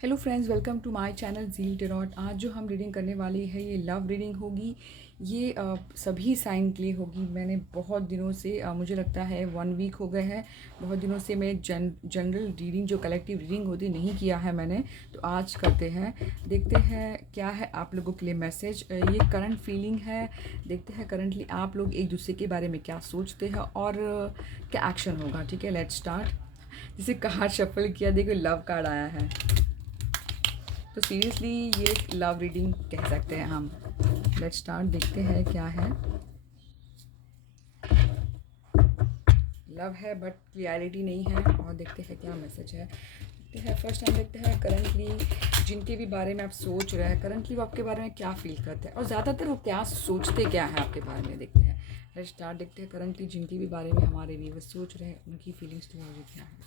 Hello friends, welcome to my channel Zeal Tarot. आज जो हम रीडिंग करने वाली है ये लव रीडिंग होगी। ये सभी साइन के लिए होगी। मैंने बहुत दिनों से मुझे लगता है 1 वीक हो गए हैं, बहुत दिनों से मैं जनरल रीडिंग जो कलेक्टिव रीडिंग होती नहीं किया है मैंने, तो आज करते हैं। देखते हैं क्या है आप लोगों के लिए मैसेज। ये करंट फीलिंग है। देखते हैं करंटली आप लोग एक दूसरे के बारे में क्या सोचते हैं और क्या एक्शन होगा। ठीक है, लेट्स स्टार्ट। जैसे कार्ड शफल किया, देखो लव कार्ड आया है, तो सीरियसली ये लव रीडिंग कह सकते हैं हम। लेट्स स्टार्ट, देखते हैं क्या है। लव है बट क्लियरिटी नहीं है, और देखते हैं क्या मैसेज है। देखते हैं फर्स्ट हम देखते हैं करंटली जिनके भी बारे में आप सोच रहे हैं, करंटली वो आपके बारे में क्या फील करते हैं और ज़्यादातर वो क्या सोचते क्या है आपके बारे में। देखते हैं, लेट्स स्टार्ट। देखते हैं करंटली जिनके भी बारे में हमारे व्यूअर्स सोच रहे हैं उनकी फीलिंग्स तुम्हारी क्या है।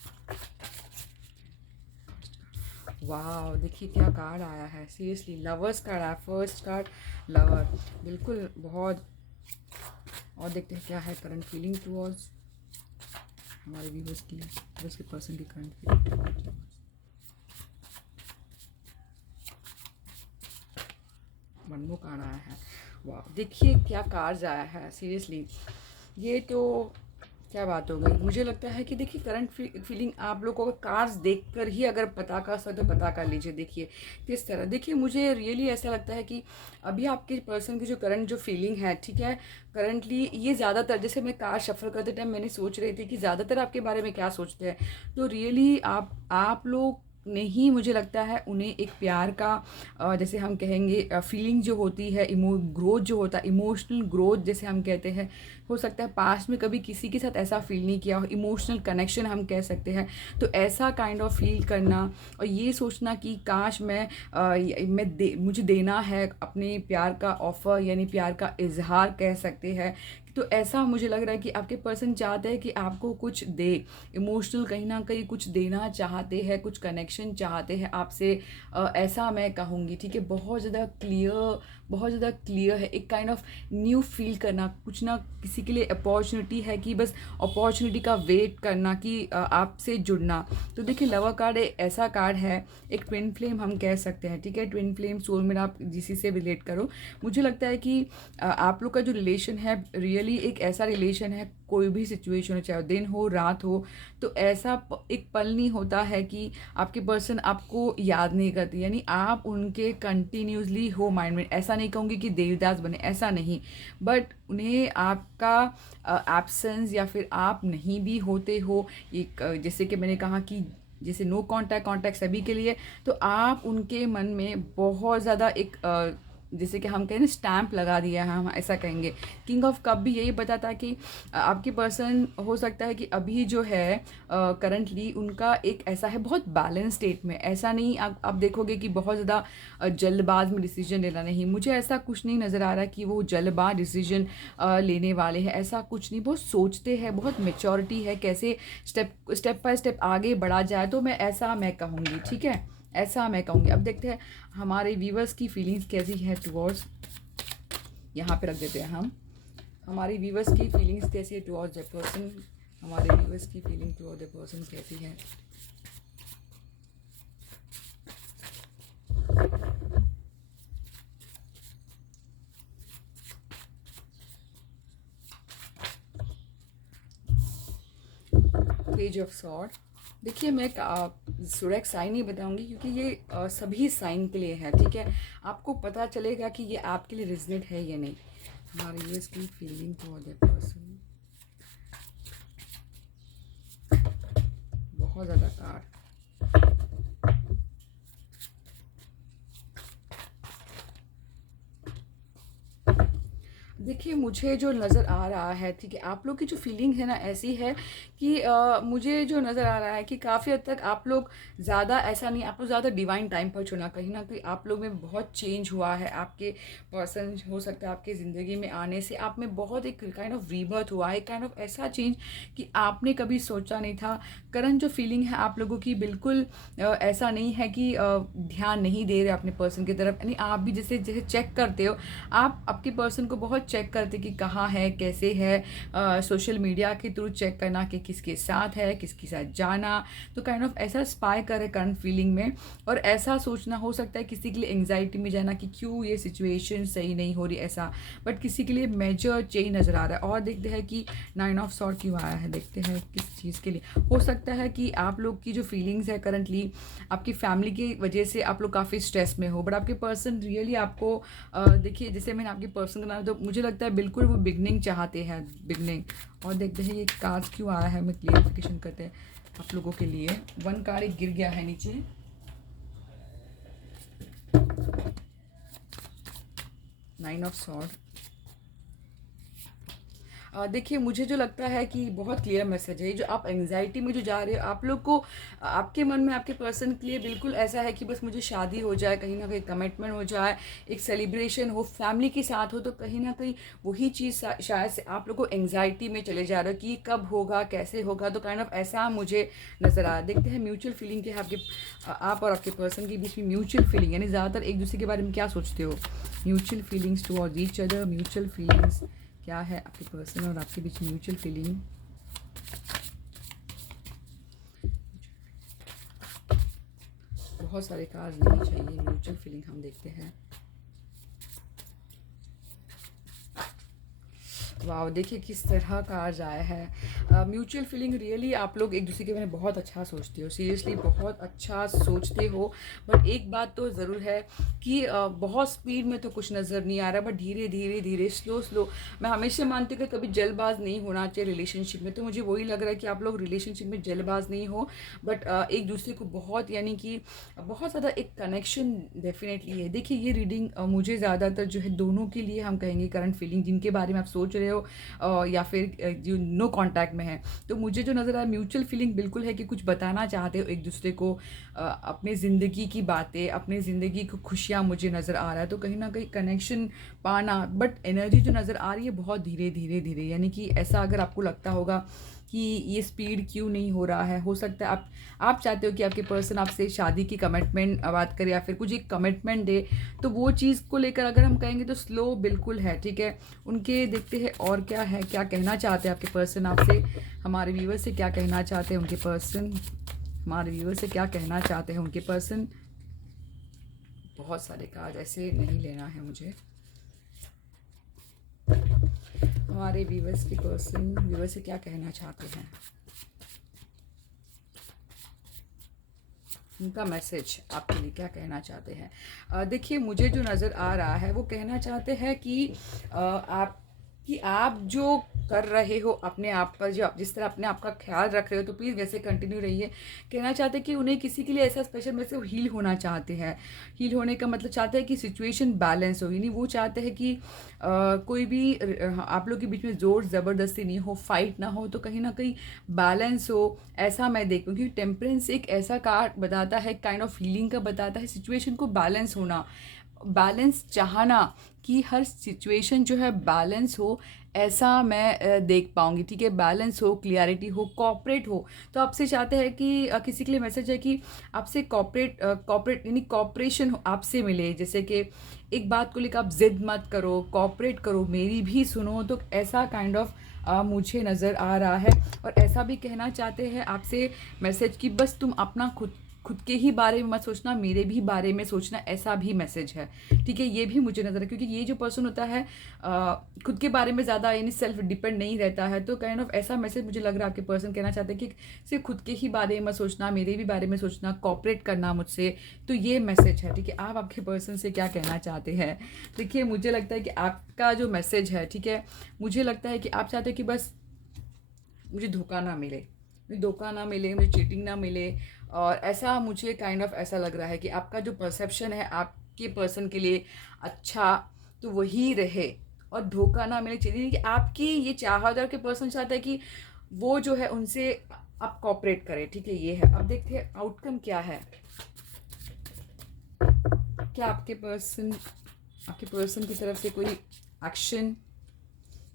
वाह, देखिए क्या कार्ड आया है। सीरियसली लवर्स कार्ड आया, फर्स्ट कार्ड लवर, बिल्कुल बहुत। और देखते हैं क्या है करंट फीलिंग टुवर्ड्स हमारे व्यूअर्स की, व्यूअर्स के पर्सन की current feeling. One more card आया है। वाह, देखिए क्या कार्ड आया है। सीरियसली ये तो क्या बात हो गई। मुझे लगता है कि देखिए करंट फीलिंग आप लोगों को कार्ड्स देखकर ही अगर पता कर सकते तो पता कर लीजिए। देखिए किस तरह, देखिए मुझे रियली ऐसा लगता है कि अभी आपके पर्सन की जो करंट जो फीलिंग है, ठीक है, करंटली ये ज़्यादातर, जैसे मैं कार्ड शफल करते टाइम मैंने सोच रही थी कि ज़्यादातर आपके बारे में क्या सोचते हैं, तो रियली आप लोग ने ही मुझे लगता है उन्हें एक प्यार का जैसे हम कहेंगे फीलिंग जो होती है, ग्रोथ जो होता है, इमोशनल ग्रोथ जैसे हम कहते हैं। हो सकता है पास्ट में कभी किसी के साथ ऐसा फील नहीं किया हो, इमोशनल कनेक्शन हम कह सकते हैं। तो ऐसा काइंड ऑफ फील करना और ये सोचना कि काश मुझे देना है अपने प्यार का ऑफ़र, यानी प्यार का इजहार कह सकते हैं। तो ऐसा मुझे लग रहा है कि आपके पर्सन चाहते हैं कि आपको कुछ दे, इमोशनल कहीं ना कहीं कुछ देना चाहते हैं, कुछ कनेक्शन चाहते हैं आपसे। ऐसा मैं कहूँगी। ठीक है, बहुत ज़्यादा क्लियर, बहुत ज़्यादा क्लियर है। एक काइंड ऑफ न्यू फील करना, कुछ ना किसी के लिए अपॉर्चुनिटी है कि बस अपॉर्चुनिटी का वेट करना कि आपसे जुड़ना। तो देखिए लवर कार्ड एक ऐसा कार्ड है, एक ट्विन फ्लेम हम कह सकते हैं। ठीक है, ट्विन फ्लेम सोल में आप जिसी से रिलेट करो। मुझे लगता है कि आप लोग का जो रिलेशन है रियली एक ऐसा रिलेशन है, कोई भी सिचुएशन हो, चाहे दिन हो रात हो, तो ऐसा एक पल नहीं होता है कि आपके पर्सन आपको याद नहीं करती, यानी आप उनके कंटिन्यूसली हो माइंड में। ऐसा नहीं कहूँगी कि देवदास बने, ऐसा नहीं, बट उन्हें आपका एब्सेंस या फिर आप नहीं भी होते हो, एक जैसे कि मैंने कहा कि जैसे नो कांटेक्ट, कांटेक्ट सभी के लिए, तो आप उनके मन में बहुत ज़्यादा एक जैसे कि हम कहें ना स्टैम्प लगा दिया है, हम ऐसा कहेंगे। किंग ऑफ कप भी यही बताता है कि आपके पर्सन हो सकता है कि अभी जो है करंटली उनका एक ऐसा है बहुत बैलेंस स्टेट में। ऐसा नहीं आप देखोगे कि बहुत ज़्यादा जल्दबाज में डिसीजन लेना, नहीं, मुझे ऐसा कुछ नहीं नज़र आ रहा कि वो जल्दबाज डिसीजन लेने वाले हैं, ऐसा कुछ नहीं। बहुत सोचते हैं, बहुत मेच्योरिटी है कैसे स्टेप बाय स्टेप आगे बढ़ा जाए, तो मैं कहूँगी। ठीक है, ऐसा मैं कहूँगी। अब देखते हैं हमारे व्यूवर्स की फीलिंग्स कैसी है टुवर्ड्स, यहाँ पे रख देते हैं हम, हमारे व्यूवर्स की फीलिंग्स कैसी है टुवर्ड्स द पर्सन, हमारे व्यूवर्स की फीलिंग टुवर्ड द पर्सन कैसी है। Page of sword. देखिए मैं डायरेक्ट साइन ही बताऊंगी क्योंकि ये सभी साइन के लिए है। ठीक है, आपको पता चलेगा कि ये आपके लिए रिजनेट है या नहीं। हमारे व्यूअर्स की फीलिंग टुवर्ड दैट पर्सन, बहुत ज़्यादा कार्ड। देखिए मुझे जो नज़र आ रहा है, ठीक है, आप लोग की जो फीलिंग है ना ऐसी है कि मुझे जो नज़र आ रहा है कि काफ़ी हद तक आप लोग ज़्यादा, ऐसा नहीं, आप लोग ज़्यादा डिवाइन टाइम पर चुना, कहीं ना कहीं आप लोग में बहुत चेंज हुआ है। आपके पर्सन हो सकता है आपके ज़िंदगी में आने से आप में बहुत एक काइंड ऑफ रीबर्थ हुआ है, काइंड ऑफ ऐसा चेंज कि आपने कभी सोचा नहीं था। करंट जो फीलिंग है आप लोगों की, बिल्कुल ऐसा नहीं है कि ध्यान नहीं दे रहे अपने पर्सन की तरफ, यानी आप भी जैसे जैसे चेक करते हो, आप आपके पर्सन को बहुत चेक करते कि कहाँ है, कैसे है, सोशल मीडिया के थ्रू चेक करना कि किसके साथ है, किसके साथ जाना, तो काइंड ऑफ ऐसा स्पाई करे करंट फीलिंग में, और ऐसा सोचना हो सकता है किसी के लिए एंग्जाइटी में जाना कि क्यों ये सिचुएशन सही नहीं हो रही ऐसा, बट किसी के लिए मेजर चेंज नज़र आ रहा है। और देखते हैं कि 9 ऑफ सॉर्ड क्यों आया है, देखते हैं किस चीज़ के लिए। हो सकता है कि आप लोग की जो फीलिंग्स है करंटली आपकी फैमिली की वजह से आप लोग काफ़ी स्ट्रेस में हो, बट आपके पर्सन रियली आपको देखिए, जैसे मैंने आपके पर्सन का नाम, तो मुझे लगता है बिल्कुल वो बिगनिंग चाहते हैं, बिगनिंग। और देखते हैं ये कार्ड क्यों आया है, हमें क्लियरिफिकेशन करते हैं आप लोगों के लिए। 1 कार्ड एक गिर गया है नीचे, नाइन ऑफ सॉर्ड। देखिए, मुझे जो लगता है कि बहुत क्लियर मैसेज है, जो आप एंग्जाइटी में जो जा रहे हो, आप लोग को आपके मन में आपके पर्सन के लिए बिल्कुल ऐसा है कि बस मुझे शादी हो जाए, कहीं ना कहीं कमिटमेंट हो जाए, एक सेलिब्रेशन हो, फैमिली के साथ हो, तो कहीं ना कहीं वही चीज़ शायद से आप लोग को एंग्जाइटी में चले जा रहे हो कि कब होगा, कैसे होगा, तो काइंड ऑफ ऐसा मुझे नज़र आ। देखते हैं म्यूचुअल फीलिंग के आपके आप और आपके पर्सन के बीच में म्यूचुअल फीलिंग, यानी ज़्यादातर एक दूसरे के बारे में क्या सोचते हो। Mutual feelings towards each other, mutual feelings क्या है आपके पर्सन और आपके बीच म्यूचुअल फीलिंग। बहुत सारे कार्ड नहीं चाहिए, म्यूचुअल फीलिंग हम देखते हैं। वाह, देखिए किस तरह कार्ड आया है। म्यूचुअल फीलिंग, रियली आप लोग एक दूसरे के बारे में बहुत अच्छा सोचते हो, सीरियसली बहुत अच्छा सोचते हो। बट एक बात तो ज़रूर है कि बहुत स्पीड में तो कुछ नज़र नहीं आ रहा, बट धीरे धीरे धीरे स्लो। मैं हमेशा मानती हूँ कि कभी जल्दबाज नहीं होना चाहिए रिलेशनशिप में, तो मुझे वही लग रहा है कि आप लोग रिलेशनशिप में जल्दबाज नहीं हो, बट एक दूसरे को बहुत, यानी कि बहुत ज़्यादा एक कनेक्शन डेफिनेटली है। देखिए, ये रीडिंग मुझे ज़्यादातर जो है दोनों के लिए हम कहेंगे करंट फीलिंग, जिनके बारे में आप सोच रहे हो या फिर जो नो कांटेक्ट में है, तो मुझे जो नज़र आया म्यूचुअल फीलिंग बिल्कुल है कि कुछ बताना चाहते हो एक दूसरे को, अपने ज़िंदगी की बातें, अपने ज़िंदगी की खुशियाँ मुझे नज़र आ रहा है, तो कहीं ना कहीं कनेक्शन पाना। बट एनर्जी जो नज़र आ रही है बहुत धीरे धीरे धीरे, यानी कि ऐसा अगर आपको लगता होगा कि ये स्पीड क्यों नहीं हो रहा है, हो सकता है आप चाहते हो कि आपके पर्सन आपसे शादी की कमिटमेंट बात करे या फिर कुछ एक कमिटमेंट दे, तो वो चीज़ को लेकर अगर हम कहेंगे तो स्लो बिल्कुल है, ठीक है। उनके देखते हैं और क्या है, क्या कहना चाहते हैं आपके पर्सन आपसे, हमारे व्यूअर से क्या कहना चाहते हैं उनके पर्सन, हमारे व्यूअर से क्या कहना चाहते हैं उनके पर्सन। बहुत सारे कार्ड ऐसे नहीं लेना है मुझे। हमारे व्यूअर्स के पर्सन व्यूअर से क्या कहना चाहते हैं, उनका मैसेज आपके लिए क्या कहना चाहते हैं। देखिए, मुझे जो नज़र आ रहा है वो कहना चाहते हैं कि आप जो कर रहे हो अपने आप पर, जो जिस तरह अपने आप का ख्याल रख रहे हो, तो प्लीज़ वैसे कंटिन्यू रहिए। कहना चाहते हैं कि उन्हें किसी के लिए ऐसा स्पेशल में से हील होना चाहते हैं। हील होने का मतलब चाहते हैं कि सिचुएशन बैलेंस हो, यानी वो चाहते हैं कि कोई भी आप लोग के बीच में ज़ोर ज़बरदस्ती नहीं हो, फाइट ना हो, तो कहीं ना कहीं बैलेंस हो, ऐसा मैं देखूँ। क्योंकि टेम्परेंस एक ऐसा कार्ड बताता है, काइंड ऑफ फीलिंग का बताता है, सिचुएशन को बैलेंस होना, बैलेंस चाहना कि हर सिचुएशन जो है बैलेंस हो, ऐसा मैं देख पाऊँगी, ठीक है। बैलेंस हो, क्लियरिटी हो, कॉपरेट हो, तो आपसे चाहते हैं कि किसी के लिए मैसेज है कि आपसे कॉपरेट यानी कॉपरेशन हो, आपसे मिले। जैसे कि एक बात को लेकर आप जिद मत करो, कॉपरेट करो, मेरी भी सुनो, तो ऐसा काइंड ऑफ मुझे नज़र आ रहा है। और ऐसा भी कहना चाहते हैं आपसे मैसेज कि बस तुम अपना खुद के ही बारे में मत सोचना, मेरे भी बारे में सोचना, ऐसा भी मैसेज है, ठीक है। ये भी मुझे नज़र है, क्योंकि ये जो पर्सन होता है खुद के बारे में ज़्यादा यानी सेल्फ डिपेंड नहीं रहता है, तो काइंड ऑफ ऐसा मैसेज मुझे लग रहा है आपके पर्सन कहना चाहते हैं कि सिर्फ खुद के ही बारे में मत सोचना, मेरे भी बारे में सोचना, कॉपरेट करना मुझसे, तो ये मैसेज है, ठीक है। आप आपके पर्सन से क्या कहना चाहते हैं। देखिए, मुझे लगता है कि आपका जो मैसेज है, ठीक है, मुझे लगता है कि आप चाहते हो कि बस मुझे धोखा ना मिले, मुझे चीटिंग ना मिले, और ऐसा मुझे काइंड ऑफ ऐसा लग रहा है कि आपका जो परसेप्शन है आपके पर्सन के लिए अच्छा, तो वही रहे, और धोखा ना मिले, चीटिंग कि आपकी ये चाहत है कि पर्सन चाहता है कि वो जो है उनसे आप कॉपरेट करें, ठीक है। ये है, अब देखते हैं आउटकम क्या है। क्या आपके पर्सन की तरफ से कोई एक्शन,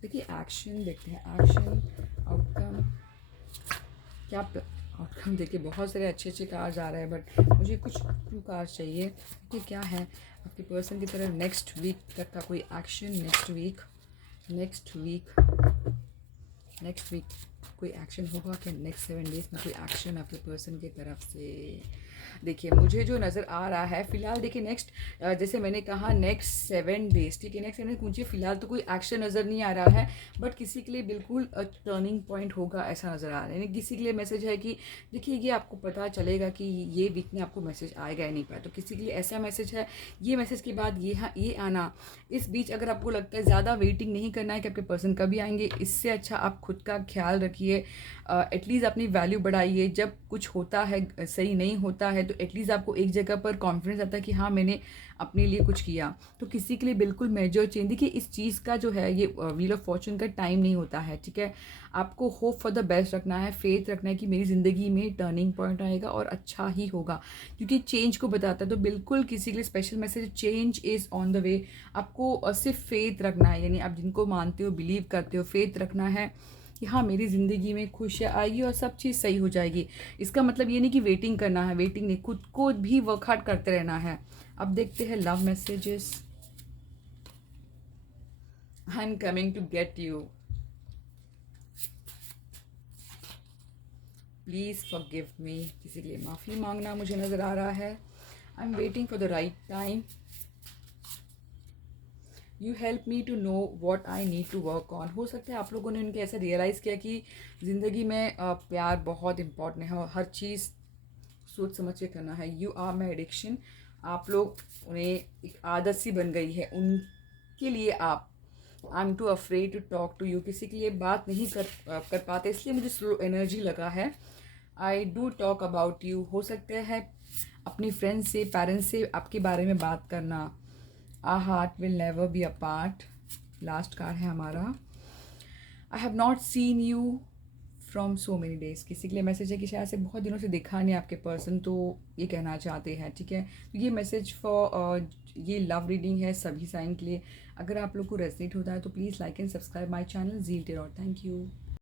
देखिए एक्शन देखते हैं, एक्शन, आउटकम, क्या आउटकम। देखिए, बहुत सारे अच्छे कार्ड्स आ रहे हैं, बट मुझे कुछ क्लू कार्ड्स चाहिए कि क्या है आपके पर्सन की तरफ नेक्स्ट वीक तक का कोई action, next week next week कोई एक्शन होगा क्या? नेक्स्ट 7 डेज में कोई एक्शन आपके पर्सन की तरफ से? देखिए मुझे जो नज़र आ रहा है फ़िलहाल, देखिए नेक्स्ट जैसे मैंने कहा नेक्स्ट 7 डेज, ठीक है, नेक्स्ट 7 डेज मुझे फ़िलहाल तो कोई एक्शन नज़र नहीं आ रहा है, बट किसी के लिए बिल्कुल टर्निंग पॉइंट होगा ऐसा नज़र आ रहा है। यानी किसी के लिए मैसेज है कि देखिए ये आपको पता चलेगा कि ये वीक में आपको मैसेज आएगा या नहीं पाया, तो किसी के लिए ऐसा मैसेज है। ये मैसेज के बाद ये आना, इस बीच अगर आपको लगता है ज़्यादा वेटिंग नहीं करना है कि आपके पर्सन कभी आएंगे, इससे अच्छा आप खुद का ख्याल रखिए, एटलीस्ट अपनी वैल्यू बढ़ाइए। जब कुछ होता है सही नहीं होता है तो एटलीस्ट आपको एक जगह पर कॉन्फिडेंस आता है कि हाँ मैंने अपने लिए कुछ किया। तो किसी के लिए बिल्कुल मेजर चेंज, देखिए इस चीज़ का जो है ये व्हील ऑफ फॉर्चून का टाइम नहीं होता है, ठीक है। आपको होप फॉर द बेस्ट रखना है, फेथ रखना है कि मेरी ज़िंदगी में टर्निंग पॉइंट आएगा और अच्छा ही होगा, क्योंकि चेंज को बताता है। तो बिल्कुल किसी के लिए special message, change is on the way. आपको सिर्फ फेथ रखना है, यानी आप जिनको मानते हो, बिलीव करते हो, फेथ रखना है कि हाँ मेरी ज़िंदगी में खुशियाँ आएगी और सब चीज़ सही हो जाएगी। इसका मतलब ये नहीं कि वेटिंग करना है, वेटिंग नहीं, खुद को भी वर्क हार्ड करते रहना है। अब देखते हैं love messages. I am coming to get you, please forgive me. किसी के लिए माफ़ी मांगना मुझे नज़र आ रहा है। I am waiting for the right time. You help me to know what I need to work on. हो सकता है आप लोगों ने उनके ऐसे रियलाइज़ किया कि ज़िंदगी में प्यार बहुत इंपॉर्टेंट है और हर चीज़ सोच समझ के करना है। You are my addiction. आप लोग उन्हें एक आदत सी बन गई है उनके लिए। आप I am too afraid to talk to you. किसी के लिए बात नहीं कर पाते, इसलिए मुझे स्लो एनर्जी लगा है। I do talk about you. हो सकता है अपनी फ्रेंड्स से, पेरेंट्स से आपके बारे में बात करना। Our heart will never be apart, last card है हमारा। I have not seen you from so many days. किसी के लिए मैसेज है कि शायद से बहुत दिनों से दिखा नहीं आपके पर्सन, तो ये कहना चाहते हैं, ठीक है। तो ये मैसेज फॉर ये लव रीडिंग है सभी साइन के लिए। अगर आप लोग को रेजनेट होता है तो please like and subscribe my channel Zeal Tarot. Thank you.